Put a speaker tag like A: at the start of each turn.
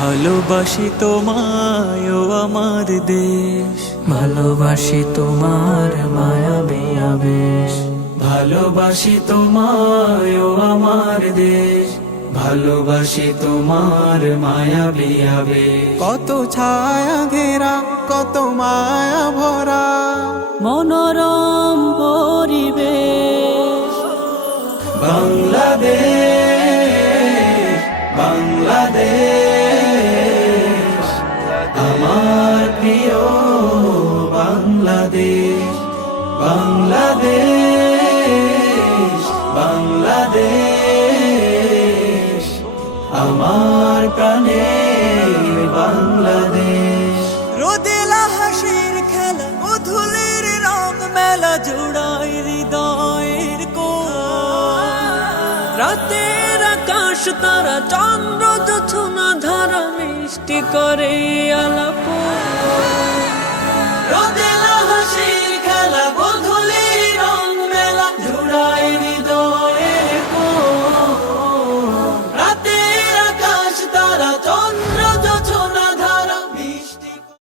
A: ভালোবাসি তোমায় ও আমার দেশ।
B: ভালোবাসি তোমার মায়াবী আবেশ
A: ভালোবাসি তোমায় ও আমার দেশ। ভালোবাসি তোমার মায়া বিয়াবে
C: কত ছায়া ঘেরা কত মায়া ভরা।
B: মনোরম পরিবেশ।
A: বাংলাদেশ বাংলাদেশ বাংলাদেশ বাংলাদেশ, আমার প্রাণের বাংলাদেশ।
C: রোদেলা হাসির খেলা, মধুলের রং মেলা জোড়ায় হৃদয়ের কোণ
B: রাতের আকাশ তারা চন্দ্র যোছনা ধারা মিষ্টি করে আলাপ।